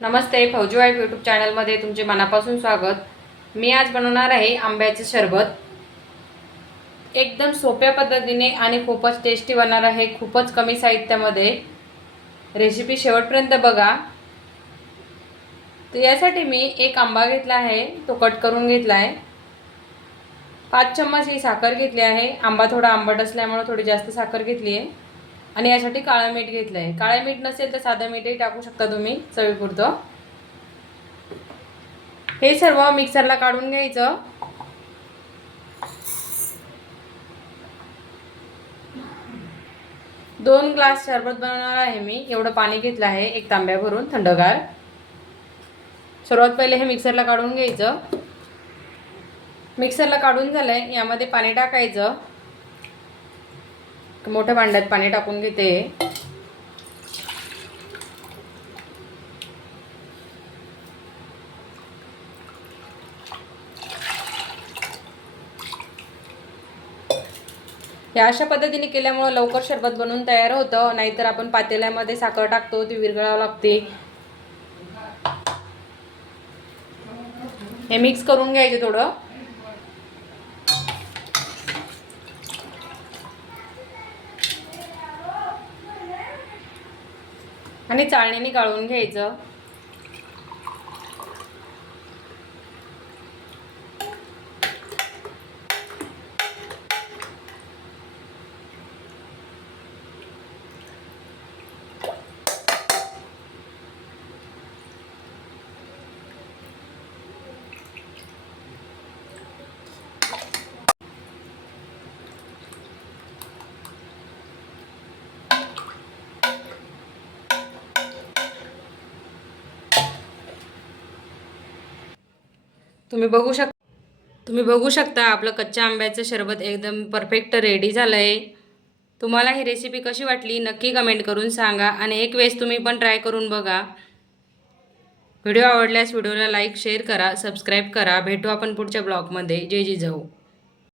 नमस्ते, फौजी wife YouTube चॅनलमध्ये तुमचे मनापासून स्वागत। मी आज बनवणार आहे आंब्याचे सरबत। एकदम सोप्या पद्धतीने आणि खूपच टेस्टी बनणार आहे, खूपच कमी साहित्यामध्ये। रेसिपी शेवटपर्यंत बघा। तर यासाठी मी एक आंबा घेतला आहे, तो कट करून घेतला आहे। 5 चम्मच ही साखर घेतली आहे। आंबा थोडा आंबट असल्यामुळे थोडी जास्त साखर घेतली आहे। आणि यासाठी काळं मीठ घेतलं आहे। काळे मीठ नसेल तर साधं मीठही टाकू शकता तुम्ही चवीपुरतं। हे सर्व मिक्सरला काढून घ्यायचं। दोन ग्लास सरबत बनवणार आहे मी। एवढं पाणी घेतलं आहे एक तांब्या भरून थंडगार। सर्वात पहिले हे मिक्सरला काढून घ्यायचं। मिक्सरला काढून झालंय, यामध्ये पाणी टाकायचं। मोठ्या भांड्यात पाणी टाकून घेते। या अशा पद्धतीने केल्यामुळे लवकर सरबत बनवून तयार होतं, नाहीतर आपण पातेल्यामध्ये साखर टाकतो ती विरघळावं लागते। हे मिक्स करून घ्यायचे थोडं। आणि चाळणीने गाळून घ्यायचं। तुम्ही बघू शकता आपलं कच्च्या आंब्याचं सरबत एकदम परफेक्ट रेडी झालं आहे। तुम्हाला ही रेसिपी कशी वाटली नक्की कमेंट करून सांगा आणि एक वेळेस तुम्ही पण ट्राय करून बघा। व्हिडिओ आवडल्यास व्हिडिओला लाईक शेअर करा, सबस्क्राईब करा। भेटू आपण पुढच्या ब्लॉगमध्ये। जय जिजाऊ।